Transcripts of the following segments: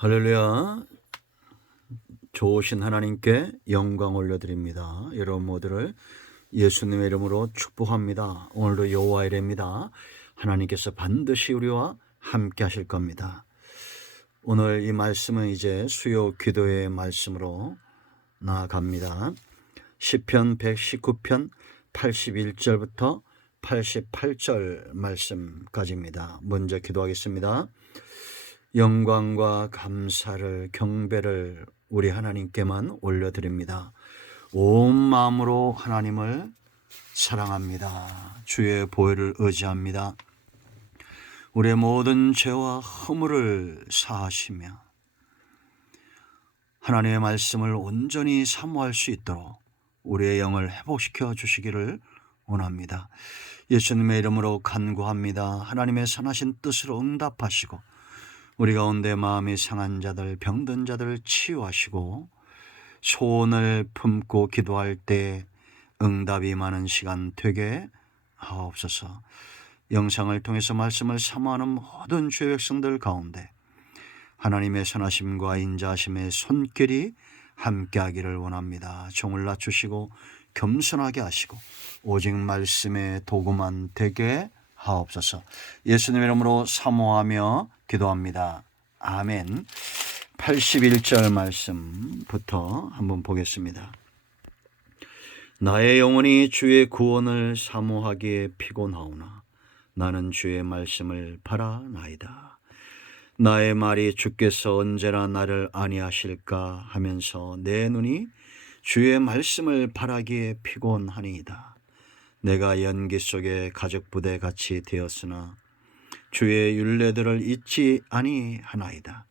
할렐루야. 좋으신 하나님께 영광 올려드립니다. 여러분 모두를 예수님의 이름으로 축복합니다. 오늘도 여호와 이레입니다. 하나님께서 반드시 우리와 함께 하실 겁니다. 오늘 이 말씀은 이제 수요 기도의 말씀으로 나아갑니다. 시편 119편 81절부터 88절 말씀까지입니다. 먼저 기도하겠습니다. 영광과 감사를 경배를 우리 하나님께만 올려드립니다. 온 마음으로 하나님을 사랑합니다. 주의 보혈을 의지합니다. 우리의 모든 죄와 허물을 사하시며 하나님의 말씀을 온전히 사모할 수 있도록 우리의 영을 회복시켜 주시기를 원합니다. 예수님의 이름으로 간구합니다. 하나님의 선하신 뜻으로 응답하시고 우리 가운데 마음이 상한 자들, 병든 자들을 치유하시고 소원을 품고 기도할 때 응답이 많은 시간 되게 하옵소서. 영상을 통해서 말씀을 사모하는 모든 주의 백성들 가운데 하나님의 선하심과 인자하심의 손길이 함께하기를 원합니다. 종을 낮추시고 겸손하게 하시고 오직 말씀의 도구만 되게 하옵소서. 예수님의 이름으로 사모하며 기도합니다. 아멘. 81절 말씀부터 한번 보겠습니다. 나의 영혼이 주의 구원을 사모하기에 피곤하오나 나는 주의 말씀을 바라나이다. 나의 말이 주께서 언제나 나를 안위하실까 하면서 내 눈이 주의 말씀을 바라기에 피곤하니이다. 내가 연기 속에 가족부대 같이 되었으나 주의 율례들을 잊지 아니하나이다.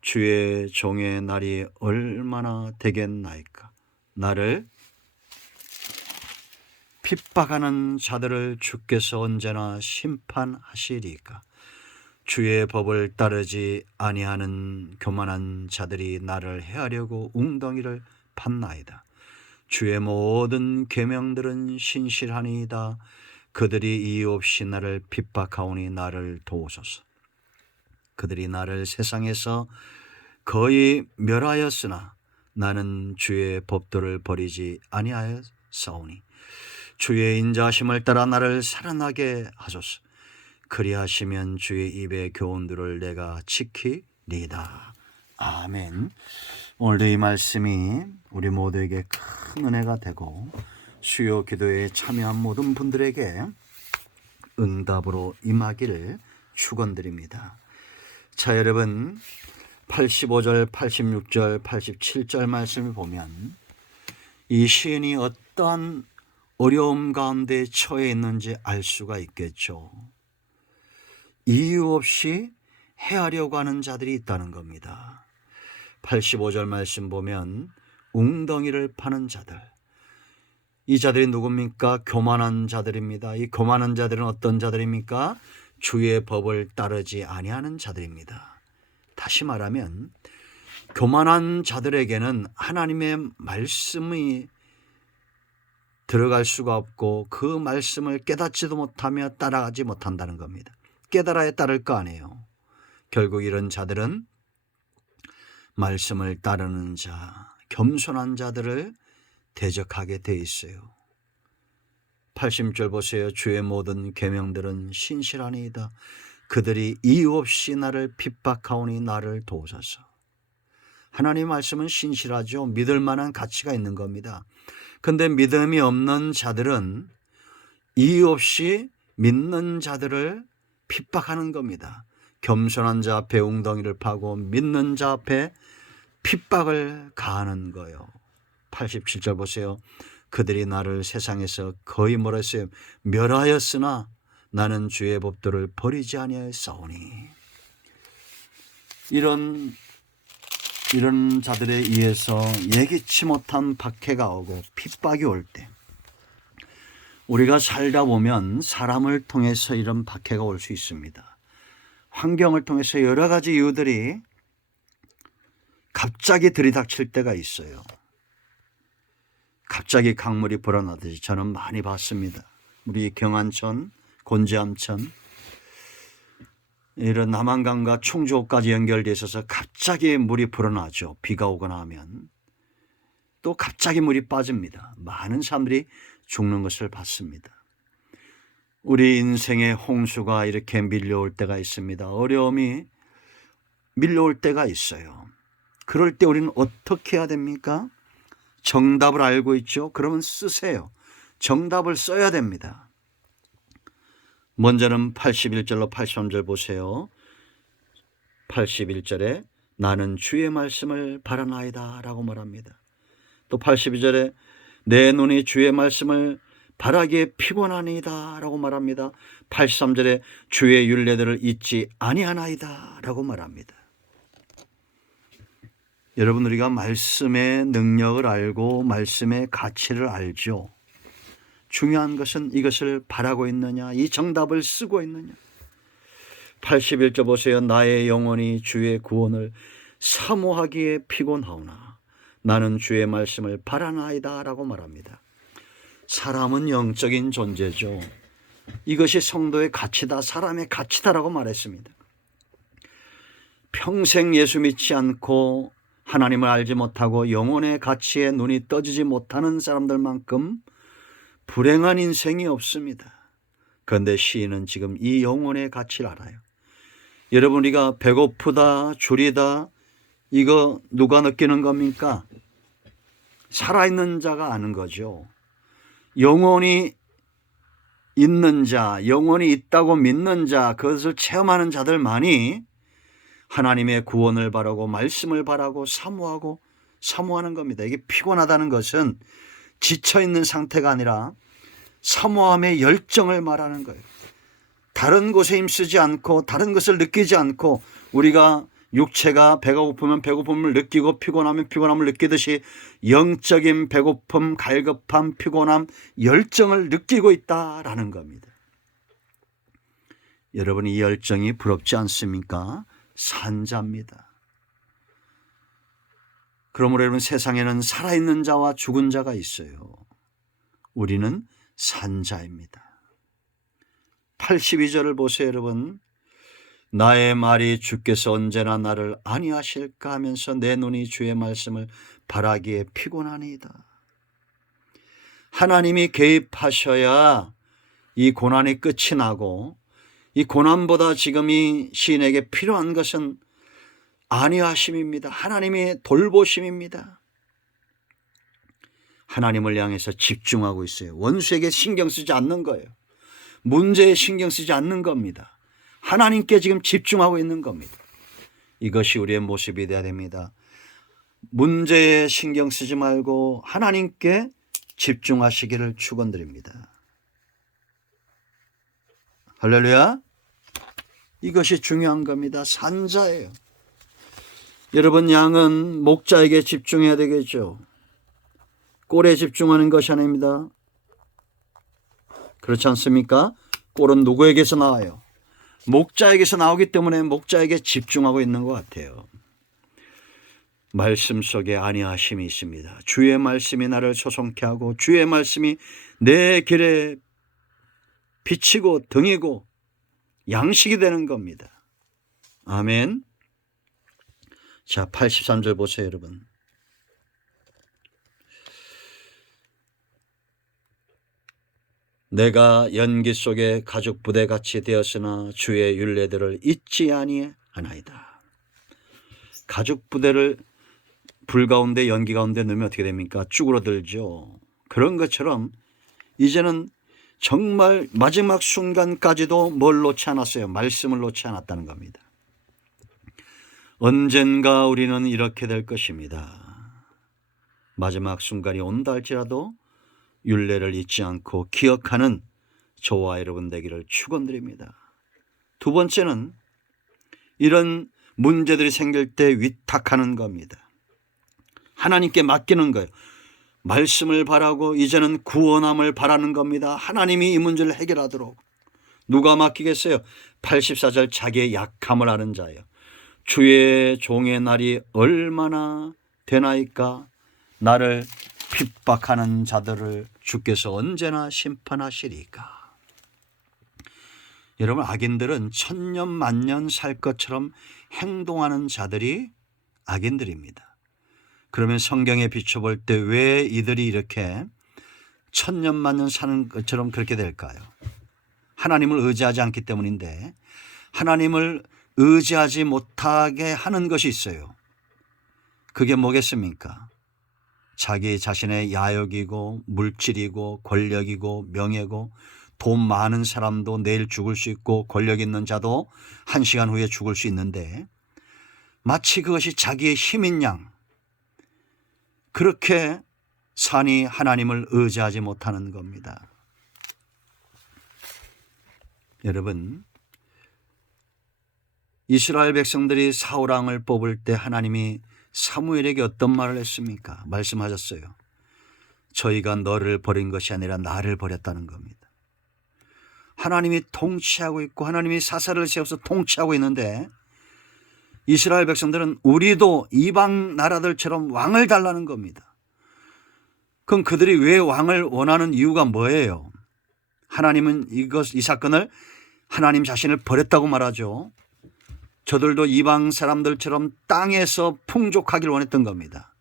주의 종의 날이 얼마나 되겠나이까. 나를 핍박하는 자들을 주께서 언제나 심판하시리까. 주의 법을 따르지 아니하는 교만한 자들이 나를 해하려고 웅덩이를 팠나이다. 주의 모든 계명들은 신실하니이다. 그들이 이유 없이 나를 핍박하오니 나를 도우소서. 그들이 나를 세상에서 거의 멸하였으나 나는 주의 법도를 버리지 아니하였사오니 주의 인자하심을 따라 나를 살아나게 하소서. 그리하시면 주의 입의 교훈들을 내가 지키리이다. 아멘. 오늘도 이 말씀이 우리 모두에게 큰 은혜가 되고 수요 기도에 참여한 모든 분들에게 응답으로 임하기를 축원드립니다. 자, 여러분 85절, 86절, 87절 말씀을 보면 이 시인이 어떠한 어려움 가운데 처해 있는지 알 수가 있겠죠. 이유 없이 해하려고 하는 자들이 있다는 겁니다. 85절 말씀 보면 웅덩이를 파는 자들, 이 자들이 누굽니까? 교만한 자들입니다. 이 교만한 자들은 어떤 자들입니까? 주의 법을 따르지 아니하는 자들입니다. 다시 말하면 교만한 자들에게는 하나님의 말씀이 들어갈 수가 없고 그 말씀을 깨닫지도 못하며 따라가지 못한다는 겁니다. 깨달아야 따를 거 아니에요. 결국 이런 자들은 말씀을 따르는 자, 겸손한 자들을 대적하게 돼 있어요. 80절 보세요. 주의 모든 계명들은 신실하니이다. 그들이 이유 없이 나를 핍박하오니 나를 도우소서. 하나님 말씀은 신실하죠. 믿을 만한 가치가 있는 겁니다. 그런데 믿음이 없는 자들은 이유 없이 믿는 자들을 핍박하는 겁니다. 겸손한 자 앞에 웅덩이를 파고 믿는 자 앞에 핍박을 가하는 거예요. 87절 보세요. 그들이 나를 세상에서 거의 뭐랬어요? 멸하였으나 나는 주의 법도를 버리지 아니하였사오니. 이런 자들에 의해서 예기치 못한 박해가 오고 핍박이 올 때 우리가 살다 보면 사람을 통해서 이런 박해가 올 수 있습니다. 환경을 통해서 여러 가지 이유들이 갑자기 들이닥칠 때가 있어요. 갑자기 강물이 불어나듯이 저는 많이 봤습니다. 우리 경안천, 곤지암천 이런 남한강과 충주호까지 연결되어 있어서 갑자기 물이 불어나죠. 비가 오거나 하면 또 갑자기 물이 빠집니다. 많은 사람들이 죽는 것을 봤습니다. 우리 인생의 홍수가 이렇게 밀려올 때가 있습니다. 어려움이 밀려올 때가 있어요. 그럴 때 우리는 어떻게 해야 됩니까? 정답을 알고 있죠? 그러면 쓰세요. 정답을 써야 됩니다. 먼저는 81절로 83절 보세요. 81절에 나는 주의 말씀을 바라나이다 라고 말합니다. 또 82절에 내 눈이 주의 말씀을 바라기에 피곤하니이다 라고 말합니다. 83절에 주의 율례들을 잊지 아니하나이다 라고 말합니다. 여러분, 우리가 말씀의 능력을 알고 말씀의 가치를 알죠. 중요한 것은 이것을 바라고 있느냐, 이 정답을 쓰고 있느냐. 81절 보세요. 나의 영혼이 주의 구원을 사모하기에 피곤하오나 나는 주의 말씀을 바라나이다 라고 말합니다. 사람은 영적인 존재죠. 이것이 성도의 가치다, 사람의 가치다라고 말했습니다. 평생 예수 믿지 않고 하나님을 알지 못하고 영혼의 가치에 눈이 떠지지 못하는 사람들만큼 불행한 인생이 없습니다. 그런데 시인은 지금 이 영혼의 가치를 알아요. 여러분, 우리가 배고프다, 줄이다, 이거 누가 느끼는 겁니까? 살아있는 자가 아는 거죠. 영혼이 있는 자, 영혼이 있다고 믿는 자, 그것을 체험하는 자들만이 하나님의 구원을 바라고 말씀을 바라고 사모하는 겁니다. 이게 피곤하다는 것은 지쳐있는 상태가 아니라 사모함의 열정을 말하는 거예요. 다른 곳에 힘쓰지 않고 다른 것을 느끼지 않고 우리가 육체가 배가 고프면 배고픔을 느끼고 피곤하면 피곤함을 느끼듯이 영적인 배고픔, 갈급함, 피곤함, 열정을 느끼고 있다라는 겁니다. 여러분, 이 열정이 부럽지 않습니까? 산자입니다. 그러므로 여러분, 세상에는 살아있는 자와 죽은 자가 있어요. 우리는 산자입니다. 82절을 보세요, 여러분. 나의 말이 주께서 언제나 나를 안위하실까 하면서 내 눈이 주의 말씀을 바라기에 피곤하니이다. 하나님이 개입하셔야 이 고난이 끝이 나고, 이 고난보다 지금 이 시인에게 필요한 것은 안위하심입니다. 하나님의 돌보심입니다. 하나님을 향해서 집중하고 있어요. 원수에게 신경 쓰지 않는 거예요. 문제에 신경 쓰지 않는 겁니다. 하나님께 지금 집중하고 있는 겁니다. 이것이 우리의 모습이 되어야 됩니다. 문제에 신경 쓰지 말고 하나님께 집중하시기를 축원드립니다. 할렐루야. 이것이 중요한 겁니다. 산자예요. 여러분, 양은 목자에게 집중해야 되겠죠. 꼴에 집중하는 것이 아닙니다. 그렇지 않습니까? 꼴은 누구에게서 나와요? 목자에게서 나오기 때문에 목자에게 집중하고 있는 것 같아요. 말씀 속에 안위하심이 있습니다. 주의 말씀이 나를 소송케 하고 주의 말씀이 내 길에 비치고 등이고 양식이 되는 겁니다. 아멘. 자, 83절 보세요, 여러분. 내가 연기 속에 가죽 부대같이 되었으나 주의 율례들을 잊지 아니하나이다. 가죽 부대를 불 가운데 연기 가운데 넣으면 어떻게 됩니까? 쭈그러들죠. 그런 것처럼 이제는 정말 마지막 순간까지도 뭘 놓지 않았어요. 말씀을 놓지 않았다는 겁니다. 언젠가 우리는 이렇게 될 것입니다. 마지막 순간이 온다 할지라도 율례를 잊지 않고 기억하는 저와 여러분 되기를 축원드립니다. 두 번째는 이런 문제들이 생길 때 위탁하는 겁니다. 하나님께 맡기는 거예요. 말씀을 바라고 이제는 구원함을 바라는 겁니다. 하나님이 이 문제를 해결하도록. 누가 맡기겠어요? 84절 자기의 약함을 아는 자예요. 주의 종의 날이 얼마나 되나이까? 나를 핍박하는 자들을 주께서 언제나 심판하시리까? 여러분, 악인들은 천년 만년 살 것처럼 행동하는 자들이 악인들입니다. 그러면 성경에 비춰볼 때 왜 이들이 이렇게 천년 만년 사는 것처럼 그렇게 될까요? 하나님을 의지하지 않기 때문인데, 하나님을 의지하지 못하게 하는 것이 있어요. 그게 뭐겠습니까? 자기 자신의 야욕이고 물질이고 권력이고 명예고, 돈 많은 사람도 내일 죽을 수 있고 권력 있는 자도 1시간 후에 죽을 수 있는데, 마치 그것이 자기의 힘인 양 그렇게 사니 하나님을 의지하지 못하는 겁니다. 여러분, 이스라엘 백성들이 사울왕을 뽑을 때 하나님이 사무엘에게 어떤 말을 했습니까? 말씀하셨어요. 저희가 너를 버린 것이 아니라 나를 버렸다는 겁니다. 하나님이 통치하고 있고 하나님이 사사를 세워서 통치하고 있는데, 이스라엘 백성들은 우리도 이방 나라들처럼 왕을 달라는 겁니다. 그럼 그들이 왜 왕을 원하는 이유가 뭐예요? 하나님은 이 사건을 하나님 자신을 버렸다고 말하죠. 저들도 이방 사람들처럼 땅에서 풍족하길 원했던 겁니다.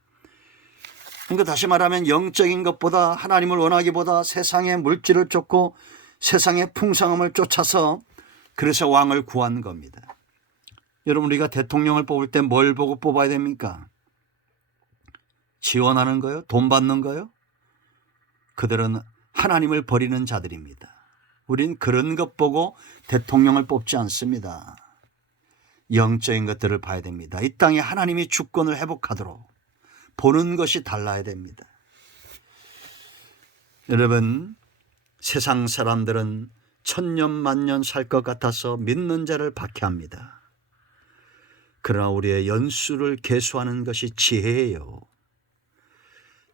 그러니까 다시 말하면 영적인 것보다, 하나님을 원하기보다 세상의 물질을 쫓고 세상의 풍성함을 쫓아서 그래서 왕을 구한 겁니다. 여러분, 우리가 대통령을 뽑을 때 뭘 보고 뽑아야 됩니까? 지원하는 거요? 돈 받는 거요? 그들은 하나님을 버리는 자들입니다. 우린 그런 것 보고 대통령을 뽑지 않습니다. 영적인 것들을 봐야 됩니다. 이 땅에 하나님이 주권을 회복하도록 보는 것이 달라야 됩니다. 여러분, 세상 사람들은 천년 만년 살 것 같아서 믿는 자를 박해합니다. 그러나 우리의 연수를 계수하는 것이 지혜예요.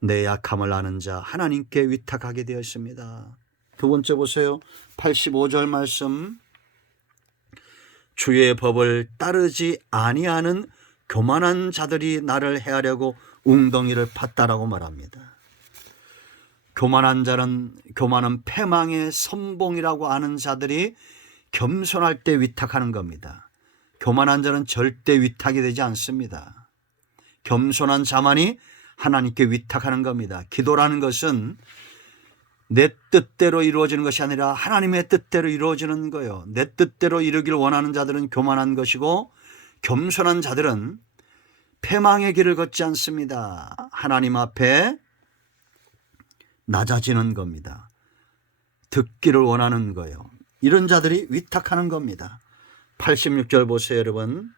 내 약함을 아는 자 하나님께 위탁하게 되어 있습니다. 두 번째 보세요. 85절 말씀. 주의 법을 따르지 아니하는 교만한 자들이 나를 해하려고 웅덩이를 팠다라고 말합니다. 교만한 자는, 교만은 패망의 선봉이라고 아는 자들이 겸손할 때 위탁하는 겁니다. 교만한 자는 절대 위탁이 되지 않습니다. 겸손한 자만이 하나님께 위탁하는 겁니다. 기도라는 것은 내 뜻대로 이루어지는 것이 아니라 하나님의 뜻대로 이루어지는 거예요. 내 뜻대로 이루기를 원하는 자들은 교만한 것이고, 겸손한 자들은 패망의 길을 걷지 않습니다. 하나님 앞에 낮아지는 겁니다. 듣기를 원하는 거예요. 이런 자들이 위탁하는 겁니다. 86절 보세요, 여러분.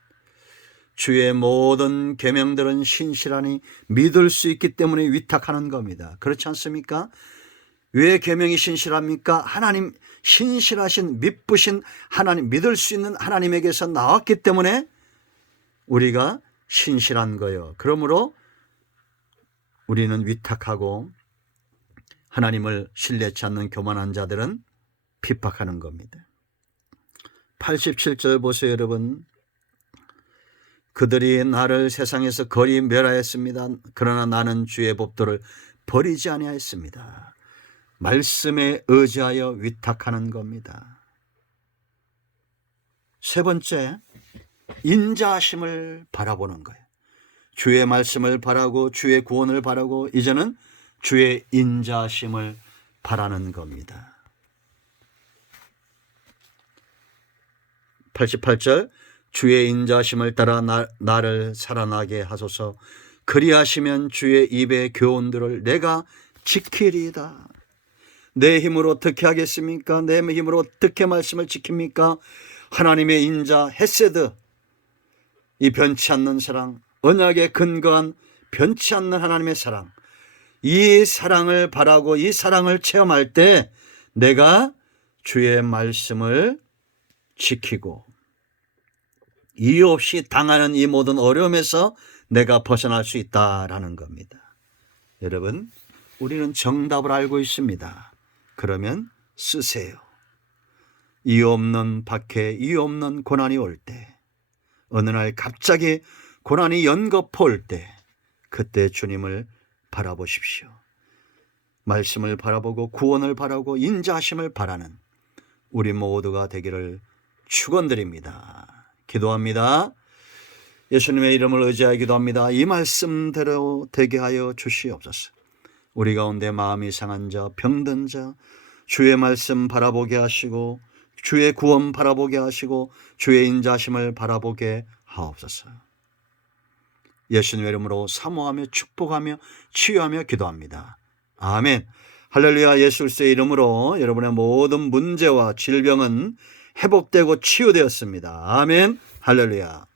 주의 모든 계명들은 신실하니 믿을 수 있기 때문에 위탁하는 겁니다. 그렇지 않습니까? 왜 계명이 신실합니까? 하나님, 신실하신, 믿으신 하나님, 믿을 수 있는 하나님에게서 나왔기 때문에 우리가 신실한 거예요. 그러므로 우리는 위탁하고, 하나님을 신뢰치 않는 교만한 자들은 핍박하는 겁니다. 87절 보세요, 여러분. 그들이 나를 세상에서 거리 멸하였습니다. 그러나 나는 주의 법도를 버리지 아니하였습니다. 말씀에 의지하여 위탁하는 겁니다. 세 번째, 인자하심을 바라보는 거예요. 주의 말씀을 바라고 주의 구원을 바라고, 이제는 주의 인자하심을 바라는 겁니다. 88절. 주의 인자하심을 따라 나를 살아나게 하소서. 그리하시면 주의 입의 교훈들을 내가 지키리이다. 내 힘으로 어떻게 하겠습니까? 내 힘으로 어떻게 말씀을 지킵니까? 하나님의 인자 헤세드, 이 변치 않는 사랑, 언약에 근거한 변치 않는 하나님의 사랑, 이 사랑을 바라고 이 사랑을 체험할 때 내가 주의 말씀을 지키고 이유 없이 당하는 이 모든 어려움에서 내가 벗어날 수 있다라는 겁니다. 여러분, 우리는 정답을 알고 있습니다. 그러면 쓰세요. 이유 없는 박해, 이유 없는 고난이 올 때, 어느 날 갑자기 고난이 연거푸 올 때, 그때 주님을 바라보십시오. 말씀을 바라보고 구원을 바라고 인자하심을 바라는 우리 모두가 되기를 축원드립니다. 기도합니다. 예수님의 이름을 의지하여 기도합니다. 이 말씀대로 되게 하여 주시옵소서. 우리 가운데 마음이 상한 자, 병든 자, 주의 말씀 바라보게 하시고 주의 구원 바라보게 하시고 주의 인자심을 바라보게 하옵소서. 예수님의 이름으로 사모하며 축복하며 치유하며 기도합니다. 아멘. 할렐루야. 예수 그리스도의 이름으로 여러분의 모든 문제와 질병은 회복되고 치유되었습니다. 아멘. 할렐루야.